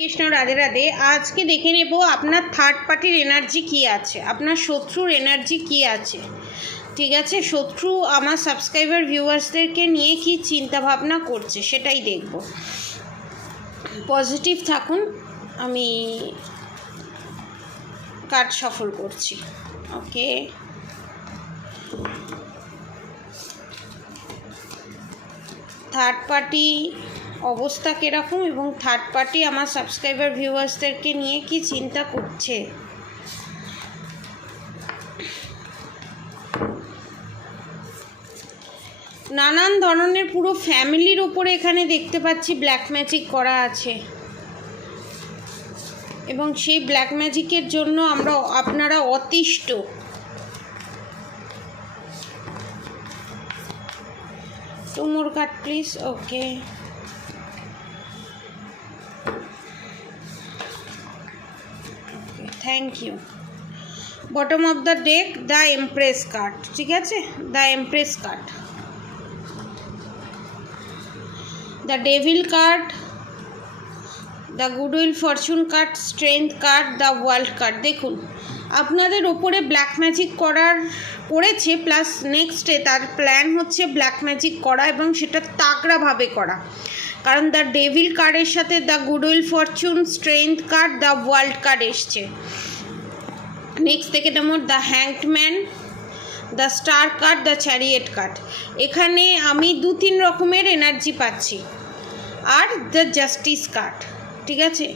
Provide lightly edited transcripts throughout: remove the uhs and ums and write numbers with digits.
কৃষ্ণ রাধে রাধে। আজকে দেখে নেব আপনার থার্ড পার্টির এনার্জি কি আছে, আপনার শত্রুর এনার্জি কি আছে। ঠিক আছে, শত্রু আমার সাবস্ক্রাইবার ভিউয়ার্সদেরকে নিয়ে কি চিন্তা ভাবনা করছে সেটাই দেখব। পজিটিভ থাকুন, আমি কার্ড সফল করছি। ওকে, থার্ড পার্টি অবস্থা কীরকম এবং থার্ড পার্টি আমার সাবস্ক্রাইবার ভিউয়ার্সদেরকে নিয়ে কি চিন্তা করছে। নানান ধরনের পুরো ফ্যামিলির ওপরে এখানে দেখতে পাচ্ছি ব্ল্যাক ম্যাজিক করা আছে এবং সেই ব্ল্যাক ম্যাজিকের জন্য আপনারা অতিষ্ঠ। Two more card please. Okay, thank you. Bottom of the deck the empress card. ঠিক আছে, the empress card, the devil card, the goodwill fortune card, strength card, the world card. দেখুন, আপনাদের ওপরে ব্ল্যাক ম্যাজিক করেছে, plus নেক্সটে তার plan হচ্ছে black magic করা এবং সেটা তাগড়াভাবে করা। কারণ দ্য ডেভিল কার্ডের সাথে the goodwill Fortune, strength card, the world card এসছে। নেক্সট থেকে যেমন the hanged man, the star card, the chariot card. এখানে আমি 2-3 রকমের এনার্জি পাচ্ছি। Are the justice card. ঠিক আছে,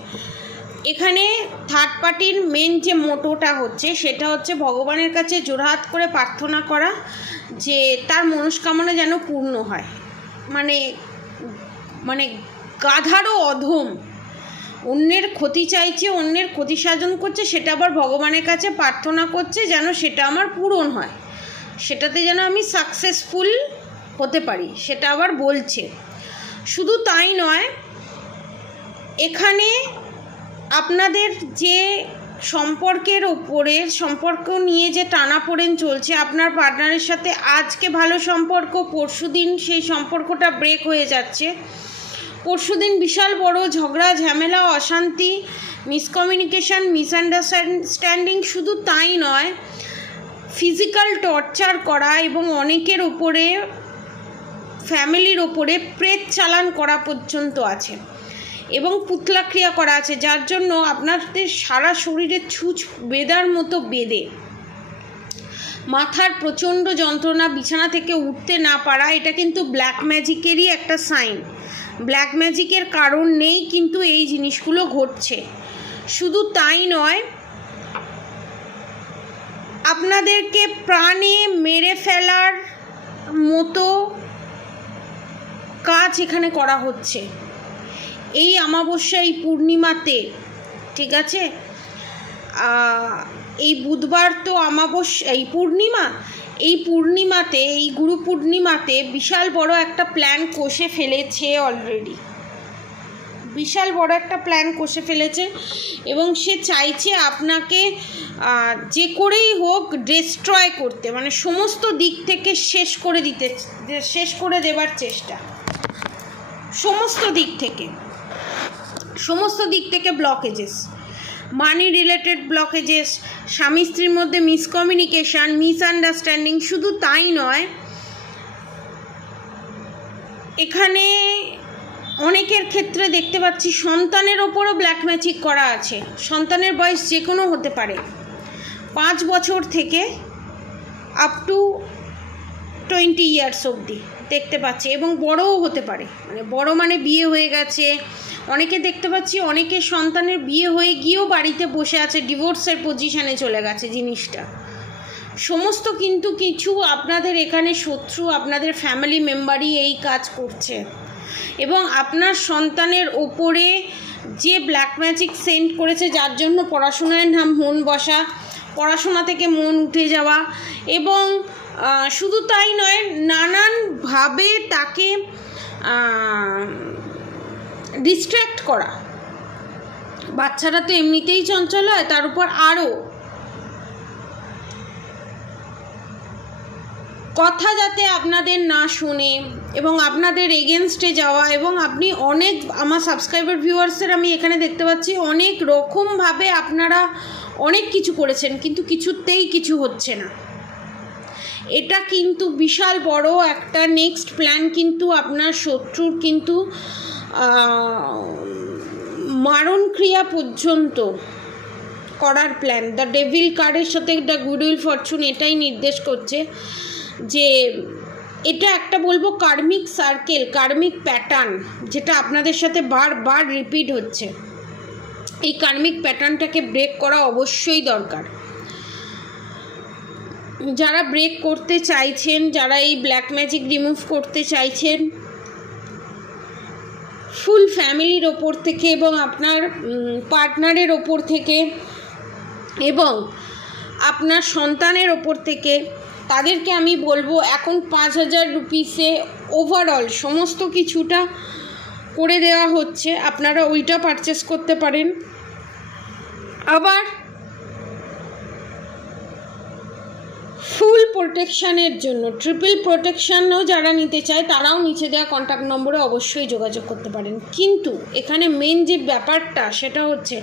এখানে থার্ড পার্টির মেন যে মোটোটা হচ্ছে সেটা হচ্ছে ভগবানের কাছে জোড়হাত করে প্রার্থনা করা যে তার মনস্কামনা যেন পূর্ণ হয়। মানে গাধারও অধম, অন্যের ক্ষতি চাইছে, অন্যের ক্ষতি সাধন করছে, সেটা আবার ভগবানের কাছে প্রার্থনা করছে যেন সেটা আমার পূরণ হয়, সেটাতে যেন আমি সাকসেসফুল হতে পারি, সেটা আবার বলছে। শুধু তাই নয়, এখানে আপনাদের যে সম্পর্ক নিয়ে যে টানাপোড়েন চলছে আপনার পার্টনারের সাথে, আজকে ভালো সম্পর্ক, পরশুদিন সেই সম্পর্কটা ব্রেক হয়ে যাচ্ছে। পরশুদিন বিশাল বড় ঝগড়া, ঝামেলা, অশান্তি, মিসকমিউনিকেশান, মিসআন্ডারস্ট্যান্ডিং। শুধু তাই নয়, ফিজিক্যাল টর্চার করা এবং অনেকের ওপরে, ফ্যামিলির ওপরে প্রেত চালান করা পর্যন্ত আছে এবং পুতলা ক্রিয়া করা আছে, যার জন্য আপনাদের সারা শরীরে ছুঁচ বেদার মতো বেঁধে, মাথার প্রচণ্ড যন্ত্রণা, বিছানা থেকে উঠতে না পারা। এটা কিন্তু ব্ল্যাক ম্যাজিকেরই একটা সাইন। ব্ল্যাক ম্যাজিকের কারণ নেই, কিন্তু এই জিনিসগুলো ঘটছে। শুধু তাই নয়, আপনাদেরকে প্রাণে মেরে ফেলার মতো কাজ এখানে করা হচ্ছে এই অমাবস্যা, এই পূর্ণিমাতে। ঠিক আছে, এই বুধবার তো অমাবস্যা, এই পূর্ণিমাতে, এই গুরু পূর্ণিমাতে বিশাল বড় একটা প্ল্যান কষে ফেলেছে অলরেডি, বিশাল বড় একটা প্ল্যান কষে ফেলেছে এবং সে চাইছে আপনাকে যে করেই হোক ডিস্ট্রয় করতে, মানে সমস্ত দিক থেকে শেষ করে দেবার চেষ্টা। সমস্ত দিক থেকে ব্লকেজেস, মানি রিলেটেড ব্লকেজেস, স্বামী স্ত্রীর মধ্যে মিসকমিউনিকেশান, মিসআন্ডারস্ট্যান্ডিং। শুধু তাই নয়, এখানে অনেকের ক্ষেত্রে দেখতে পাচ্ছি সন্তানের ওপরও ব্ল্যাক ম্যাজিক করা আছে। সন্তানের বয়স যে কোনো হতে পারে, 5 বছর থেকে আপ টু 20 ইয়ার্স অবধি দেখতে পাচ্ছি, এবং বড়ও হতে পারে। বড় মানে বিয়ে হয়ে গেছে, অনেকে দেখতে পাচ্ছি অনেকের সন্তানের বিয়ে হয়ে গিয়েও বাড়িতে বসে আছে, ডিভোর্সের পজিশানে চলে গেছে জিনিসটা। সমস্ত কিন্তু কিছু আপনাদের এখানে শত্রু, আপনাদের ফ্যামিলি মেম্বারই এই কাজ করছে এবং আপনার সন্তানের ওপরে যে ব্ল্যাক ম্যাজিক সেন্ড করেছে, যার জন্য পড়াশোনায় মন বসা, পড়াশোনা থেকে মন উঠে যাওয়া, এবং শুধু তাই নয়, নানানভাবে তাকে ডিস্ট্র্যাক্ট করা। বাচ্চারা তো এমনিতেই চঞ্চল হয়, তার উপর আরও কথা যাতে আপনাদের না শুনে এবং আপনাদের এগেনস্টে যাওয়া, এবং আপনি অনেক আমার সাবস্ক্রাইবার ভিউয়ার্সের আমি এখানে দেখতে পাচ্ছি অনেক রকমভাবে আপনারা অনেক কিছু করেছেন, কিন্তু কিছুতেই কিছু হচ্ছে না। এটা কিন্তু বিশাল বড় একটা নেক্সট প্ল্যান, কিন্তু আপনার শত্রুর কিন্তু মারণ ক্রিয়া পর্যন্ত করার প্ল্যান। দ্য ডেভিল কার্ডের সাথে দ্য গুডউইল ফরচুন এটাই নির্দেশ করছে যে এটা একটা বলবো কার্মিক সার্কেল, কার্মিক প্যাটার্ন, যেটা আপনাদের সাথে বারবার রিপিট হচ্ছে। এই কার্মিক প্যাটার্নটাকে ব্রেক করা অবশ্যই দরকার। যারা ব্রেক করতে চাইছেন, যারা এই ব্ল্যাক ম্যাজিক রিমুভ করতে চাইছেন ফুল ফ্যামিলির ওপর থেকে এবং আপনার পার্টনারের ওপর থেকে এবং আপনার সন্তানের ওপর থেকে, তাদেরকে আমি বলবো এখন 5,000 রুপিসে ওভারঅল সমস্ত কিছুটা করে দেওয়া হচ্ছে, আপনারা ওইটা পারচেস করতে পারেন। আবার ফুল প্রোটেকশানের জন্য ট্রিপল প্রোটেকশানও যারা নিতে চায় তারাও নিচে দেওয়া কন্ট্যাক্ট নম্বরে অবশ্যই যোগাযোগ করতে পারেন। কিন্তু এখানে মেন যে ব্যাপারটা সেটা হচ্ছে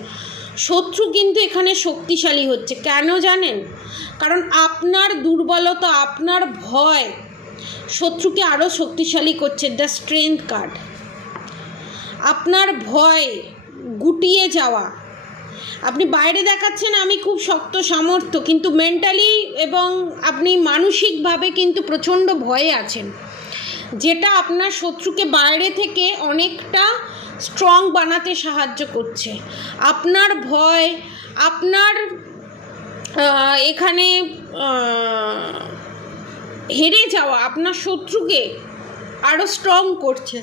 শত্রু কিন্তু এখানে শক্তিশালী হচ্ছে। কেন জানেন? কারণ আপনার দুর্বলতা, আপনার ভয় শত্রুকে আরও শক্তিশালী করছে। দ্য স্ট্রেংথ কার্ড, আপনার ভয় গুটিয়ে যাওয়া, আপনি বাইরে দেখাচ্ছেন আমি খুব শক্ত সামর্থ্য, কিন্তু মেন্টালি এবং আপনি মানসিকভাবে কিন্তু প্রচণ্ড ভয়ে আছেন, যেটা আপনার শত্রুকে বাইরে থেকে অনেকটা স্ট্রং বানাতে সাহায্য করছে। আপনার ভয়, আপনার এখানে হেরে যাওয়া আপনার শত্রুকে আরও স্ট্রং করছে।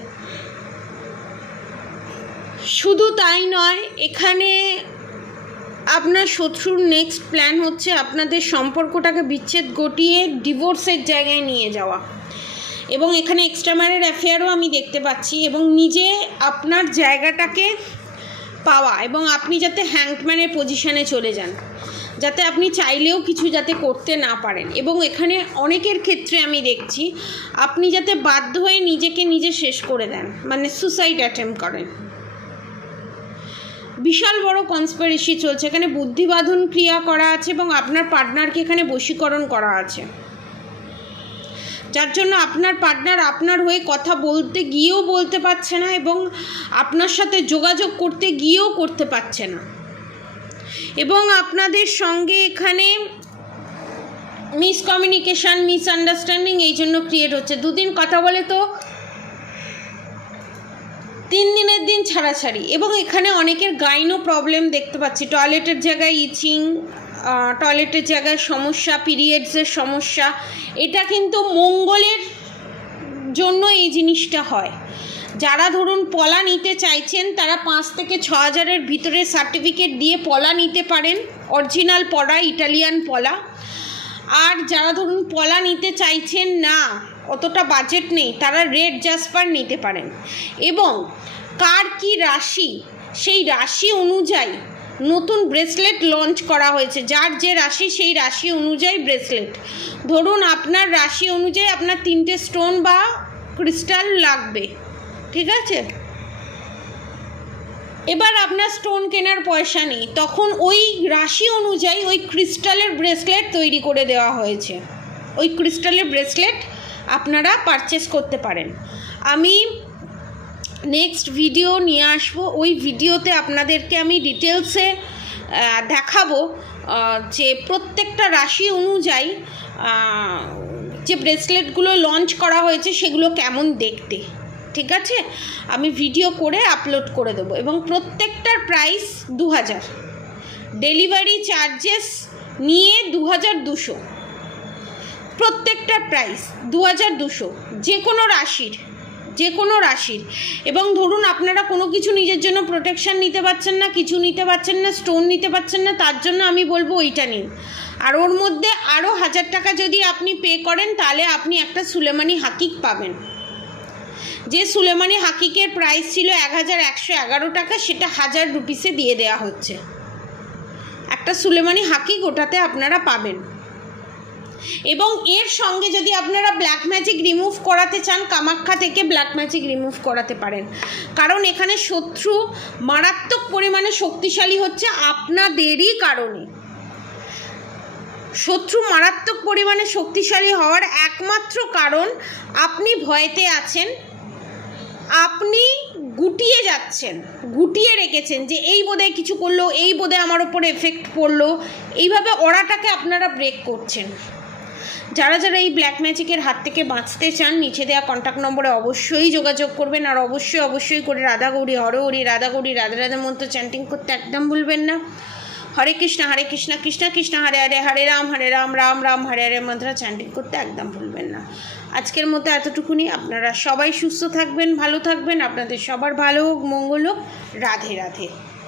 শুধু তাই নয়, এখানে আপনার শত্রুর নেক্সট প্ল্যান হচ্ছে আপনাদের সম্পর্কটাকে বিচ্ছেদ ঘটিয়ে ডিভোর্সের জায়গায় নিয়ে যাওয়া, এবং এখানে এক্সট্রা ম্যারিড অ্যাফেয়ারও আমি দেখতে পাচ্ছি, এবং নিজে আপনার জায়গাটাকে পাওয়া, এবং আপনি যাতে হ্যাংডম্যানের পজিশানে চলে যান, যাতে আপনি চাইলেও কিছু যাতে করতে না পারেন। এবং এখানে অনেকের ক্ষেত্রে আমি দেখছি আপনি যাতে বাধ্য হয়ে নিজেকে নিজে শেষ করে দেন, মানে সুসাইড অ্যাটেম্প করেন। বিশাল বড় কনস্পিরেসি চলছে, এখানে বুদ্ধিবাদন ক্রিয়া করা আছে এবং আপনার পার্টনারকে এখানে বশীকরণ করা আছে, যার জন্য আপনার পার্টনার আপনার হয়ে কথা বলতে গিয়েও বলতে পারছে না এবং আপনার সাথে যোগাযোগ করতে গিয়েও করতে পারছে না, এবং আপনাদের সঙ্গে এখানে মিসকমিউনিকেশান, মিসআন্ডারস্ট্যান্ডিং এই জন্য ক্রিয়েট হচ্ছে। দুদিন কথা বলে তো 3 দিনের দিন ছাড়াছাড়ি, এবং এখানে অনেকের গাইনো প্রবলেম দেখতে পাচ্ছি। টয়লেটের জায়গায় ইচিং, টয়লেটের জায়গায় সমস্যা, পিরিয়ডসের সমস্যা, এটা কিন্তু মঙ্গলের জন্য এই জিনিসটা হয়। যারা ধরুন পলা নিতে চাইছেন তারা 5 থেকে 6,000-এর ভিতরে সার্টিফিকেট দিয়ে পলা নিতে পারেন, অরিজিনাল পলা, ইটালিয়ান পলা। আর যারা ধরুন পলা নিতে চাইছেন না, অতটা বাজেট নেই, তারা রেড জাসপার নিতে পারেন। এবং কার কি রাশি, সেই রাশি অনুযায়ী নতুন ব্রেসলেট লঞ্চ করা হয়েছে। যার যে রাশি সেই রাশি অনুযায়ী ব্রেসলেট, ধরুন আপনার রাশি অনুযায়ী আপনার 3টে স্টোন বা ক্রিস্টাল লাগবে, ঠিক আছে? এবার আপনার স্টোন কেনার পয়সা নেই, তখন ওই রাশি অনুযায়ী ওই ক্রিস্টালের ব্রেসলেট তৈরি করে দেওয়া হয়েছে। ওই ক্রিস্টালের ব্রেসলেট আপনারা পারচেস করতে পারেন। আমি নেক্সট ভিডিও নিয়ে আসবো, ওই ভিডিওতে আপনাদেরকে আমি ডিটেলসে দেখাবো যে প্রত্যেকটা রাশি অনুযায়ী যে ব্রেসলেটগুলো লঞ্চ করা হয়েছে সেগুলো কেমন দেখতে, ঠিক আছে? আমি ভিডিও করে আপলোড করে দেবো, এবং প্রত্যেকটার প্রাইস 2,000, ডেলিভারি চার্জেস নিয়ে 2,200, প্রত্যেকটার প্রাইস 2,200, যে কোনো রাশির। এবং ধরুন আপনারা কোনো কিছু নিজের জন্য প্রোটেকশান নিতে পারছেন না, কিছু নিতে পারছেন না, স্টোন নিতে পারছেন না, তার জন্য আমি বলবো ওইটা নিন। আর ওর মধ্যে আরও 1,000 টাকা যদি আপনি পে করেন তাহলে আপনি একটা সুলেমানি হাকিক পাবেন। যে সুলেমানি হাকিকের প্রাইস ছিল 1,111 টাকা, সেটা 1,000 রুপিসে দিয়ে দেওয়া হচ্ছে। একটা সুলেমানি হাকিক ওটাতে আপনারা পাবেন। এবং এর সঙ্গে যদি আপনারা ব্ল্যাক ম্যাজিক রিমুভ করাতে চান, কামাখ্যা থেকে ব্ল্যাক ম্যাজিক রিমুভ করাতে পারেন, কারণ এখানে শত্রু মারাত্মক পরিমাণে শক্তিশালী হচ্ছে আপনাদেরই কারণে। শত্রু মারাত্মক পরিমাণে শক্তিশালী হওয়ার একমাত্র কারণ আপনি ভয়েতে আছেন, আপনি গুটিয়ে যাচ্ছেন, গুটিয়ে রেখেছেন যে এই বোধহয় কিছু করলো, এই বোধহয় আমার ওপর এফেক্ট পড়লো, এইভাবে অরাটাকে আপনারা ব্রেক করছেন। যারা যারা এই ব্ল্যাক ম্যাজিকের হাত থেকে বাঁচতে চান, নিচে দেওয়া কন্ট্যাক্ট নম্বরে অবশ্যই যোগাযোগ করবেন। আর অবশ্যই করে রাধা গৌরী হরি রাধা গৌরী রাধা রাধা মন্ত্র চ্যান্টিং করতে একদম ভুলবেন না। হরে কৃষ্ণ কৃষ্ণ কৃষ্ণ হরে হরে হরে রাম রাম রাম হরে হরে মন্ত্র চ্যান্টিং করতে একদম ভুলবেন না। আজকের মতো এতটুকুনি। আপনারা সবাই সুস্থ থাকবেন, ভালো থাকবেন, আপনাদের সবার ভালো হোক, মঙ্গল হোক। রাধে রাধে।